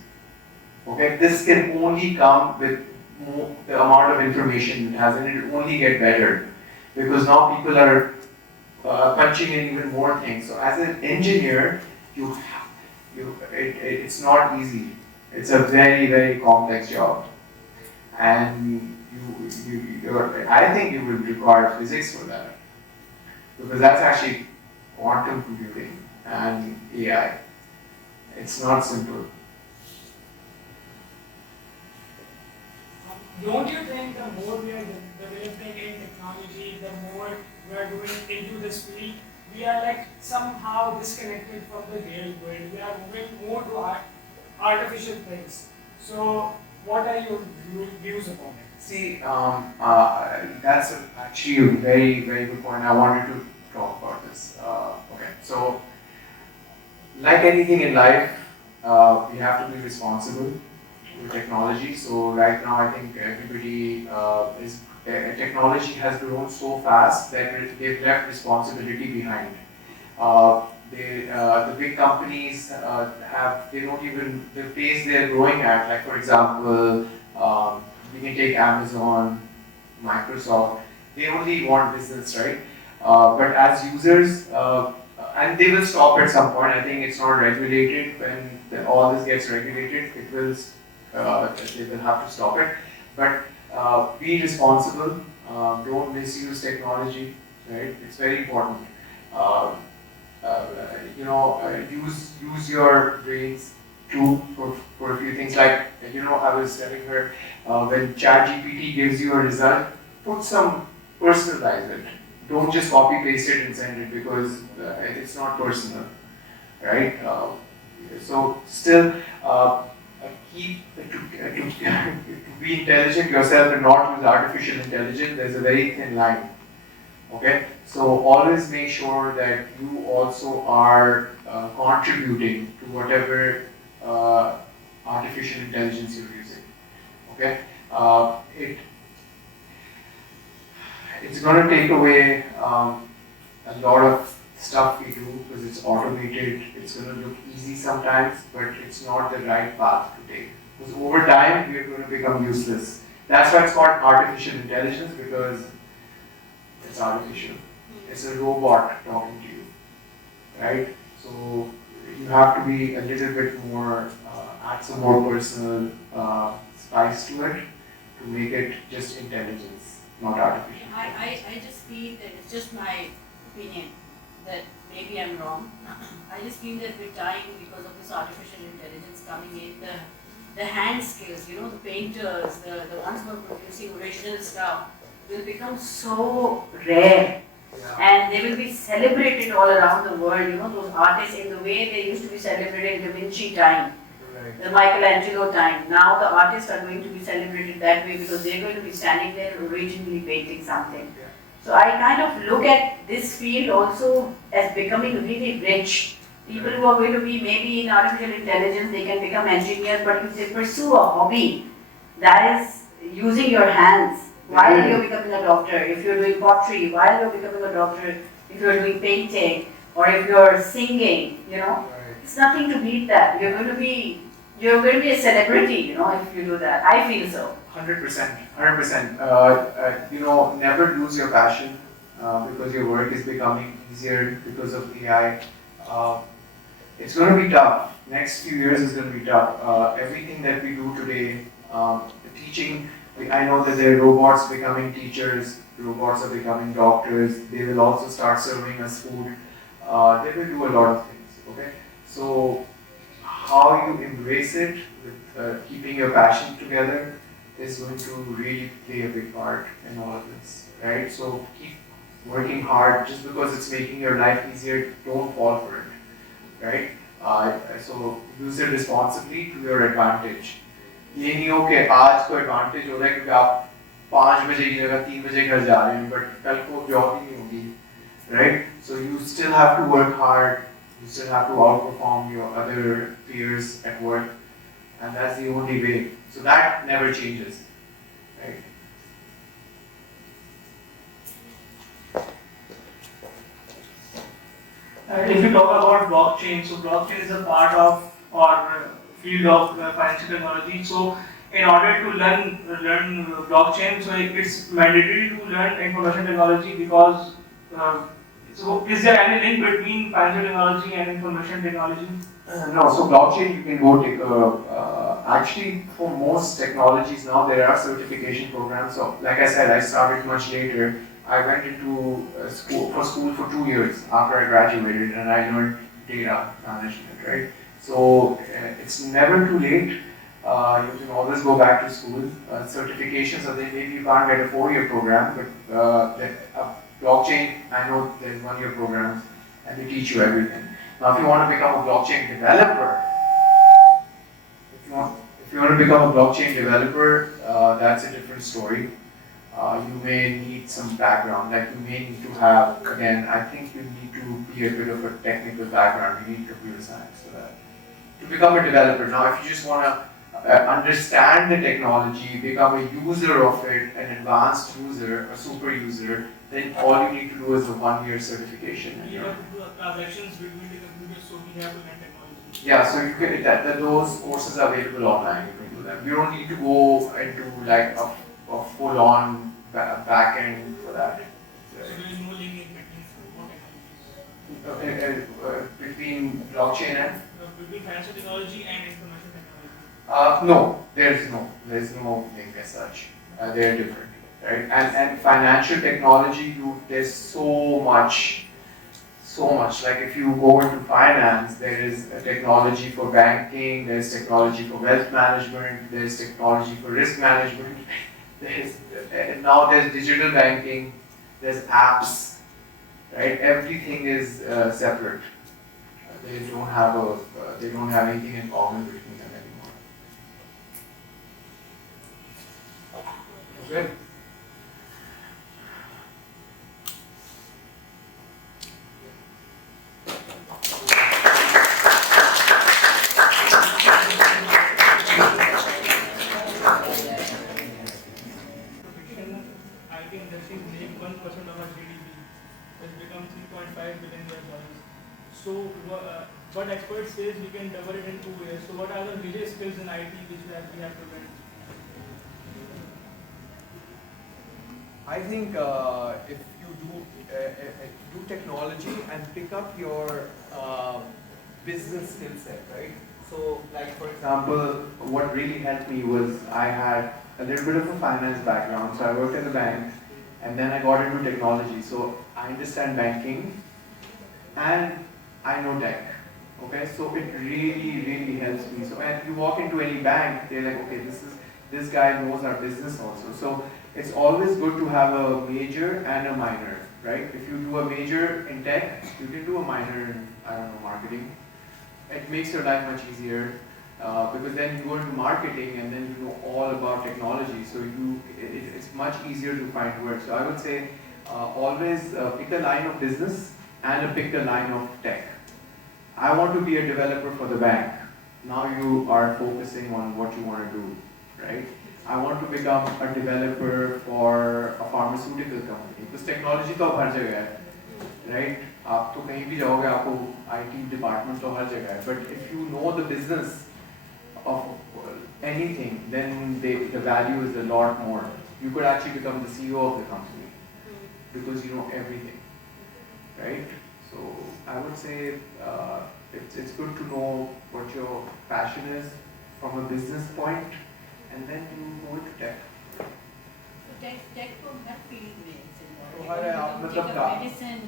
Okay, this can only come with the amount of information it has, and it will only get better because now people are punching in even more things. So as an engineer, it's not easy. It's a very, very complex job, and I think you will require physics for that because that's actually quantum computing and AI. It's not simple. Don't you think the more we are developing in technology, the more we are going into this field, we are like somehow disconnected from the real world. We are moving more to artificial things. So, what are your views upon it? See, that's actually a very, very good point. I wanted to talk about this. Okay, so like anything in life, we have to be responsible with technology. So right now, I think everybody technology has grown so fast that they've left responsibility behind. The big companies they don't even, the pace they're growing at, like for example, we can take Amazon, Microsoft, they only want business, right? But as users, and they will stop at some point. I think it's not regulated. When all this gets regulated, they will have to stop it. But be responsible. Don't misuse technology. Right? It's very important. Use your brains too for a few things. Like I was telling her when ChatGPT gives you a result, personalize it. Don't just copy paste it and send it because it's not personal, right? So still keep to be intelligent yourself and not use artificial intelligence. There's a very thin line. Okay, so always make sure that you also are contributing to whatever artificial intelligence you're using. Okay, it's going to take away a lot of stuff we do because it's automated. It's going to look easy sometimes, but it's not the right path to take. Because over time, we're going to become useless. That's why it's called artificial intelligence, because it's artificial. It's a robot talking to you. right? So you have to be a little bit more, add some more personal spice to it to make it just intelligence, not artificial. I just feel that it's just my opinion that maybe I'm wrong. I just feel that with time, because of this artificial intelligence coming in, the hand skills, you know, the painters, the ones who are producing original stuff will become so rare. And they will be celebrated all around the world, you know, those artists in the way they used to be celebrated in Da Vinci time, the Michelangelo time. Now the artists are going to be celebrated that way because they're going to be standing there originally painting something. So I kind of look at this field also as becoming really rich. People who are going to be maybe in artificial intelligence, they can become engineers, but if they pursue a hobby that is using your hands while you're becoming a doctor, if you're doing pottery while you're becoming a doctor, if you're doing painting, or if you're singing, you know, it's nothing to beat that. You're going to be a celebrity, you know, if you do that. I feel so. 100%, 100%. You know, never lose your passion because your work is becoming easier because of AI. It's going to be tough. Next few years is going to be tough. Everything that we do today, the teaching, I know that there are robots becoming teachers, robots are becoming doctors, they will also start serving us food. They will do a lot of things, okay? So, how you embrace it with keeping your passion together is going to really play a big part in all of this, right? So, keep working hard. Just because it's making your life easier, don't fall for it. Right? So use it responsibly to your advantage. ये नहीं हो कि आज को advantage हो रहा है क्योंकि आप 5 बजे की जगह 3 बजे घर जा रहे हैं, but कल को job ही नहीं होगी, right? So you still have to work hard. You still have to outperform your other peers at work, and that's the only way. So that never changes, right? If you talk about blockchain, so blockchain is a part of or field of financial technology. So in order to learn blockchain, so it's mandatory to learn information technology because. So is there any link between financial technology and information technology? No, so blockchain you can go take actually for most technologies now there are certification programs. So like I said, I started much later. I went into school for 2 years after I graduated and I learned data management, right? So it's never too late. You can always go back to school. Certifications, so maybe you can't get a 4-year program, but blockchain, I know there's 1-year programs and they teach you everything. Now, if you want to become a blockchain developer, if you want to become a blockchain developer, that's a different story. You may need some background, like you may need to have, again, I think you need to be a bit of a technical background, you need computer science for that. To become a developer, now if you just want to understand the technology, become a user of it, an advanced user, a super user, then all you need to do is a 1-year certification. We have to do transactions between the computers, so we have to learn technology. Yeah, so you can, those courses are available online, you can do them. You don't need to go into like a full-on back-end for that. So there is no link in between technologies? Between blockchain and? Between financial technology and information technology? No, there's no link as such. They're different, right? And financial technology, there's so much. Like if you go into finance, there is a technology for banking, there's technology for wealth management, there's technology for risk management. Now there's digital banking, there's apps, right? Everything is separate. They don't have anything in common between them anymore. Okay. IT industries make 1% of our GDP. It's become $3.5 billion. So what experts says we can double it in 2 years. So what are the major skills in IT which we have to learn? I think if you do do technology and pick up your business skill set, right? So, like for example, what really helped me was I had a little bit of a finance background, so I worked in the bank, and then I got into technology. So I understand banking, and I know tech. Okay, so it really helps me. So and you walk into any bank, they're like, okay, this guy knows our business also. So it's always good to have a major and a minor, right? If you do a major in tech, you can do a minor in, I don't know, marketing. It makes your life much easier because then you go into marketing and then you know all about technology. So it's much easier to find work. So I would say always pick a line of business and pick a line of tech. I want to be a developer for the bank. Now you are focusing on what you want to do, right? I want to become a developer for a pharmaceutical company because technology तो अब हर जगह है, right? आप तो कहीं भी जाओगे आपको IT department तो हर जगह है. But if you know the business of anything, then the value is a lot more. You could actually become the CEO of the company because you know everything, right? So I would say it's good to know what your passion is from a business point, and then you go into tech. तो tech को हर field में तो हर आप मतलब का medicine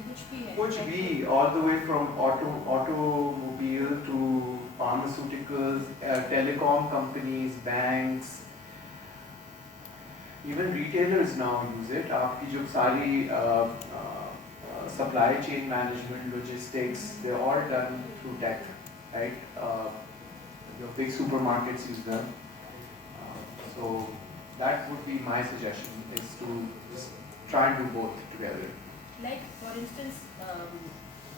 कुछ भी all the way from automobile to pharmaceuticals, telecom companies, banks, even retailers now use it. आपकी जो सारी supply chain management, logistics, they're all done through tech, right? Your big supermarkets use them. So that would be my suggestion, is to just try and do both together. Like for instance,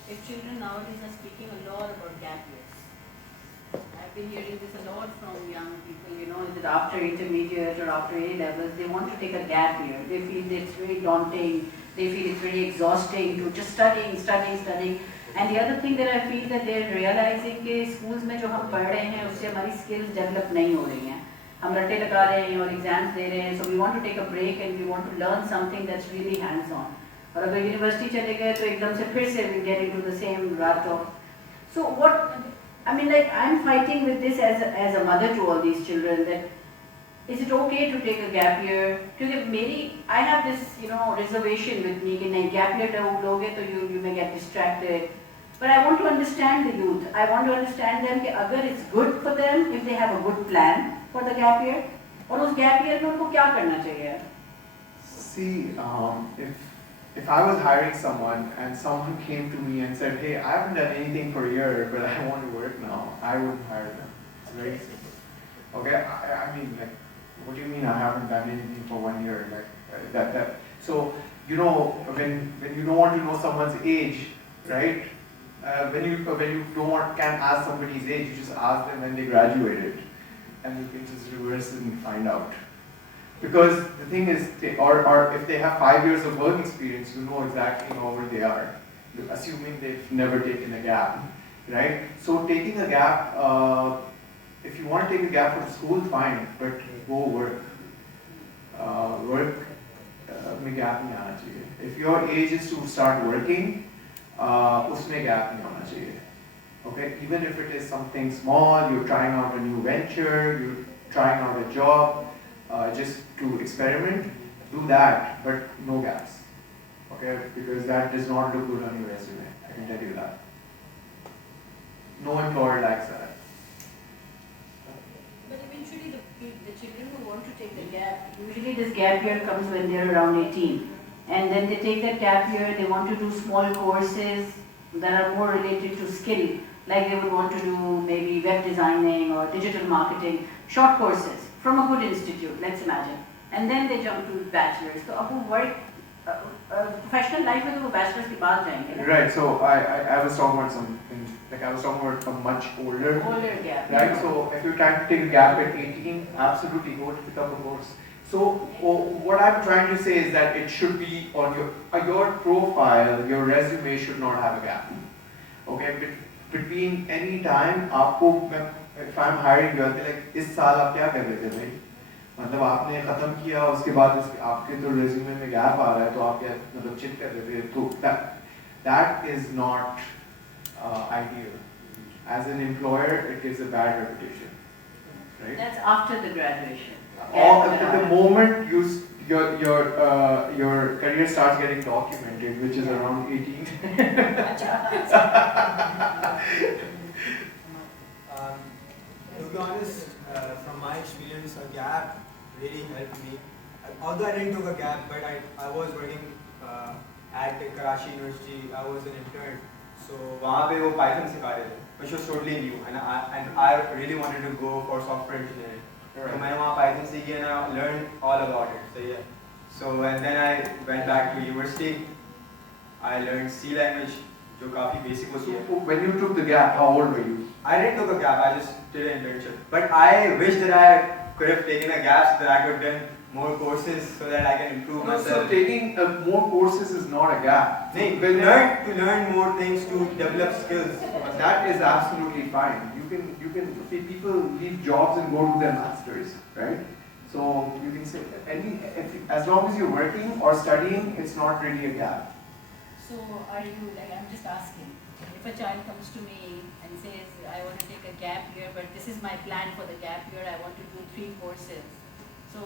if children nowadays are speaking a lot about gap years. I've been hearing this a lot from young people, you know, that after intermediate or after A levels, they want to take a gap year. They feel it's very daunting, they feel it's very exhausting to just studying. And the other thing that I feel that they're realizing कि schools में जो हम पढ़ रहे हैं उससे हमारी skills develop नहीं हो रही हैं. हम रट्टे लगा रहे हैं और exams दे रहे हैं, so we want to take a break and we want to learn something that's really hands-on. और अगर university चले गए तो एकदम से फिर से we get into the same rut of. So what, I mean, like I'm fighting with this as a mother to all these children, that is it okay to take a gap year? Because I have this, you know, reservation with me कि नहीं gap year लोगे तो you may get distracted. But I want to understand the youth. I want to understand them कि अगर it's good for them if they have a good plan for the gap year, और उस gap year में उनको क्या करना चाहिए? See, if I was hiring someone and someone came to me and said, hey, I haven't done anything for a year, but I want to work now, I wouldn't hire them. It's very simple. Okay, I mean, like, what do you mean I haven't done anything for 1 year? Like that. So, you know, when you don't want to know someone's age, right? When you can't ask somebody's age, you just ask them when they graduated, and you can just reverse it and find out. Because the thing is, or if they have 5 years of work experience, you know exactly how old they are, assuming they've never taken a gap, right? So taking a gap, if you want to take a gap from school, fine, but go work. Work में gap नहीं आना चाहिए. If your age is to start working, उसमें gap नहीं होना चाहिए. Okay, even if it is something small, you're trying out a new venture, you're trying out a job, just to experiment, do that, but no gaps. Okay, because that does not look good on your resume. I can tell you that. No employer likes that. But eventually the children who want to take the gap, usually this gap year comes when they're around 18. And then they take that gap year, they want to do small courses that are more related to skill. Like they would want to do maybe web designing or digital marketing, short courses from a good institute, let's imagine. And then they jump to bachelor's. So अब वो work, professional life में तो वो bachelor's के बाद जाएंगे. Right, so I was talking about something, like I was talking about a much older gap. Right, so if you're trying to take a gap at 18, absolutely go to pick up a course. So what I'm trying to say is that it should be on your profile, your resume should not have a gap. Okay, between any time, if I'm hiring you, I'll be like, इस साल आप क्या कर रहे थे भाई? मतलब आपने खत्म किया उसके बाद आपके तो रेज्यूमे में गैप आ रहा है तो आप मतलब चिट कर देते हैं तो that is not ideal. As an employer, it gives a bad reputation, right? That's after the graduation. Or at the moment your career starts getting documented, which is around 18. To be honest, from my experience, a gap really helped me. Although I didn't take a gap, but I was working at Karachi University. I was an intern. So वहाँ पे वो Python सिखा रहे थे, which was totally new, and I really wanted to go for software engineering. So मैंने वहाँ Python सीखी and I learned all about it. So yeah. So and then I went back to university. I learned C language, जो काफी basic होती है. So when you took the gap, how old were you? I didn't take a gap. I just did an internship. But I wish that I could have taken a gap so that I could have done more courses so that I can improve myself. So taking more courses is not a gap. No, to learn more things, to develop skills. That is absolutely fine. You can people leave jobs and go to their masters, right? So you can say as long as you're working or studying, it's not really a gap. So are you like, I'm just asking, if a child comes to me and says, I want to take a gap year, but this is my plan for the gap year, I want to do 3 courses. So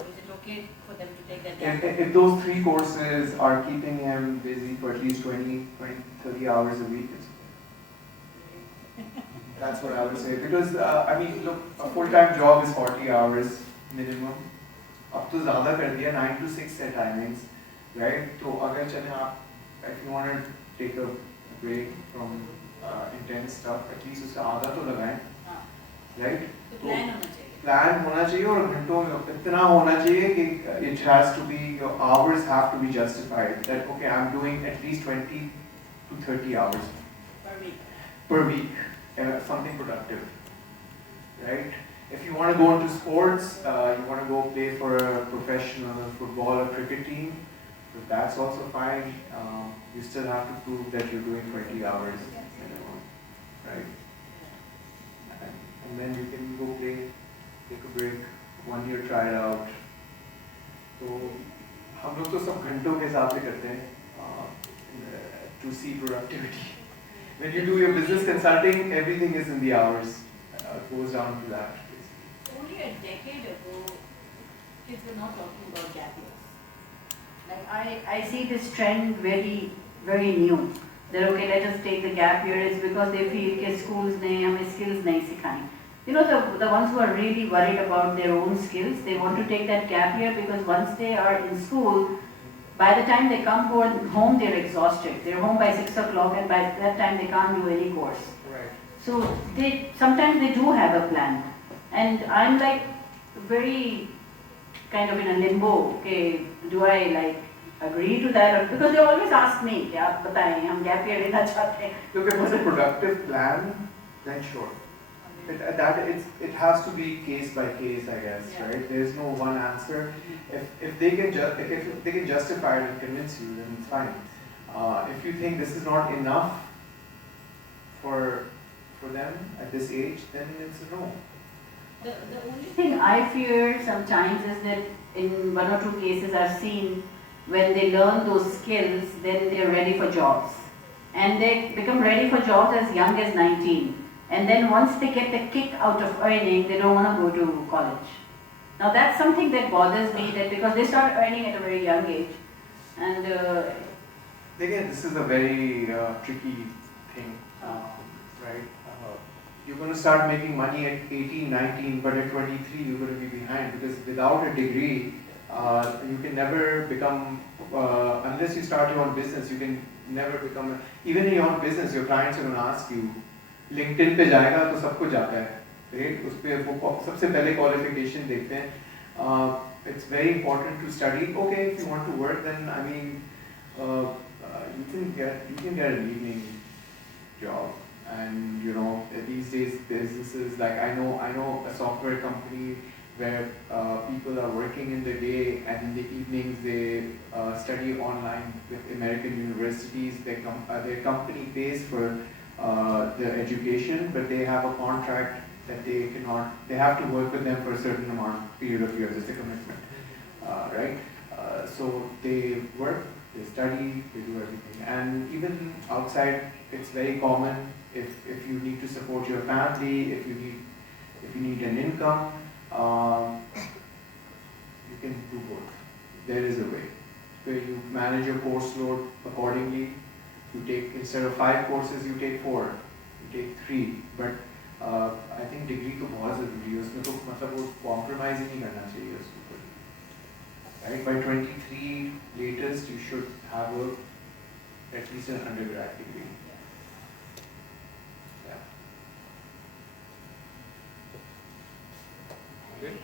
is it okay for them to take that gap? If those 3 courses are keeping him busy for at least 30 hours a week, that's what I would say. Because, I mean, look, a full-time job is 40 hours minimum. Up to ज़्यादा कर दिया 9 to 6 है timings, right? तो अगर चले आप, if you want to take a break from intense stuff, at least उसका आधा तो लगाएं, right? तो plan होना चाहिए. Plan होना चाहिए और घंटों में इतना होना चाहिए कि it has to be, your hours have to be justified. That okay, I'm doing at least 20 to 30 hours per week, something productive, right? If you want to go into sports, you want to go play for a professional football or cricket team, that's also fine. You still have to prove that you're doing 20 hours minimum, right? And then you can go play, take a break, 1 year try it out. तो हम लोग तो सब घंटों के हिसाब से करते हैं to see productivity. When you do your business consulting, everything is in the hours. Goes down to that. Only a decade ago, kids were not talking about gap years. Like I see this trend very, very new. That okay, let us take the gap year. It's because they feel that schools ne hame skills nahi sikhai. You know, the ones who are really worried about their own skills, they want to take that gap year because once they are in school, by the time they come home, they're exhausted. They're home by 6 o'clock and by that time they can't do any course. Right. So sometimes they do have a plan. And I'm like very kind of in a limbo. Okay, do I like agree to that? Or, because they always ask me, क्या बताएं हम gap year लेना चाहते हैं. Look, if it was a productive plan, then sure. It has to be case by case, I guess, right? There's no one answer. If they can justify it and convince you, then it's fine. If you think this is not enough for them at this age, then it's a no. The only thing I fear sometimes is that in 1 or 2 cases I've seen when they learn those skills, then they're ready for jobs. And they become ready for jobs as young as 19. And then once they get the kick out of earning, they don't want to go to college. Now that's something that bothers me, that because they start earning at a very young age. And again, this is a very tricky thing, right? You're going to start making money at 18, 19, but at 23 you're going to be behind, because without a degree, you can never become, unless you start your own business, you can never become, even in your own business, your clients are going to ask you, LinkedIn पे जाएगा तो सब कुछ आता है, right? उस पे वो सबसे पहले qualification देखते हैं. It's very important to study. Okay, if you want to work, then I mean, you can get an evening job, and you know these days businesses like I know a software company where people are working in the day and in the evenings they study online with American universities. Their company pays for the education, but they have a contract that they have to work with them for a certain period of years. It's a commitment, right? So they work, they study, they do everything. And even outside, it's very common if you need to support your family, if you need an income, you can do both. There is a way where you manage your course load accordingly. You take, instead of 5 courses, you take 4, you take 3. But I think degree तो बहुत ज़रूरी है, उसमें तो मतलब वो compromise ही नहीं करना चाहिए उसके ऊपर, right? By 23 latest, you should have at least an undergrad degree. Yeah. Good.